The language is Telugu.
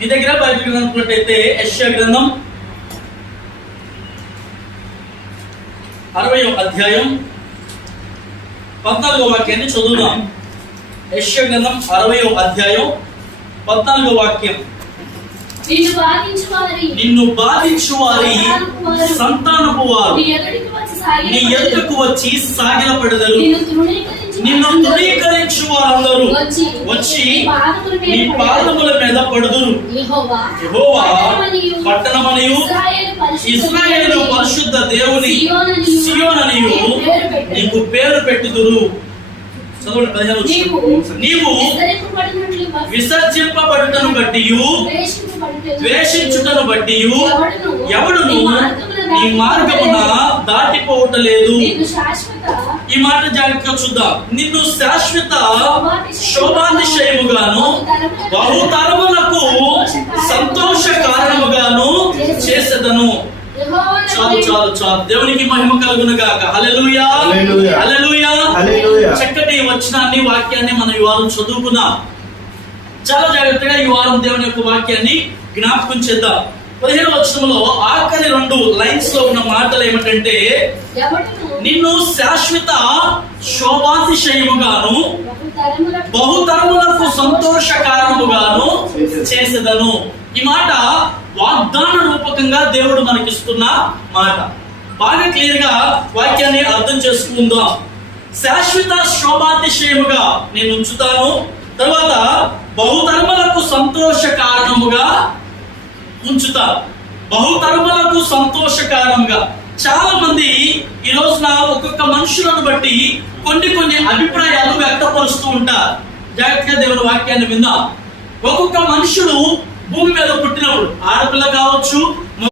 మీ దగ్గర బైబిల్ గ్రంథం అనుకున్నట్టయితే యెషయా గ్రంథం 60వ అధ్యాయం 14వ వాక్యాన్ని చదువుదాం. యెషయా గ్రంథం 60వ అధ్యాయం 14వ వాక్యం. నిన్ను బాధించు వారి సంతానపు వారు నీ ఎదుటకు వచ్చి సాగిలపడదరు. నిన్ను తృణీకరించు వారందరూ వచ్చి నీ పాదముల మీద పడుదురు. యెహోవా పట్టణమనియు ఇశ్రాయేలు పరిశుద్ధ దేవుని సియోననియు నీకు పేరు పెట్టుదురు. నీవు విసర్జింపబడుటను బట్టి ద్వేషించుటను బట్టి ఎవడును నీ మార్గమున దాటిపోవటలేదు. ఈ మాట జాగ్రత్తగా చూద్దాం. నిన్ను శాశ్వత శోభాతిశయముగాను బహుతరములకు సంతోష కారణముగాను చేసేదను. చాలు చాలు చాలు. దేవునికి మహిమ కలుగును గాక. హల్లెలూయా హల్లెలూయా. చక్కటి వచనాన్ని వాక్యాన్ని మనం ఈ వారం చదువుకున్నాం. చాలా జాగ్రత్తగా ఈ వారం దేవుని యొక్క వాక్యాన్ని జ్ఞాపకం చేద్దాం. 15వ వచనంలో ఆఖరి 2 లైన్స్ లో ఉన్న మాటలు ఏమిటంటే, నిన్ను శాశ్వత శోభాతిశయముగాను బహుతరములకు సంతోష కారణముగాను చేసేదను. ఈ మాట వాగ్దాన రూపకంగా దేవుడు మనకిస్తున్న మాట. బాగా క్లియర్ గా వాక్యాన్ని అర్థం చేసుకుందాం. శాశ్వత శోభాతిశయముగా నేను ఉంచుతాను, తర్వాత బహుతరములకు సంతోష కారణముగా ఉంచుతా. బహుతరములకు సంతోష కారణంగా. చాలా మంది ఈ రోజున ఒక్కొక్క మనుషులను బట్టి కొన్ని అభిప్రాయాలు వ్యక్తపరుస్తూ ఉంటారు. జాగ్రత్తగా దేవుని వాక్యాన్ని విందాం. ఒక్కొక్క మనుషుడు భూమి మీద పుట్టినప్పుడు, ఆడపిల్ల కావచ్చు,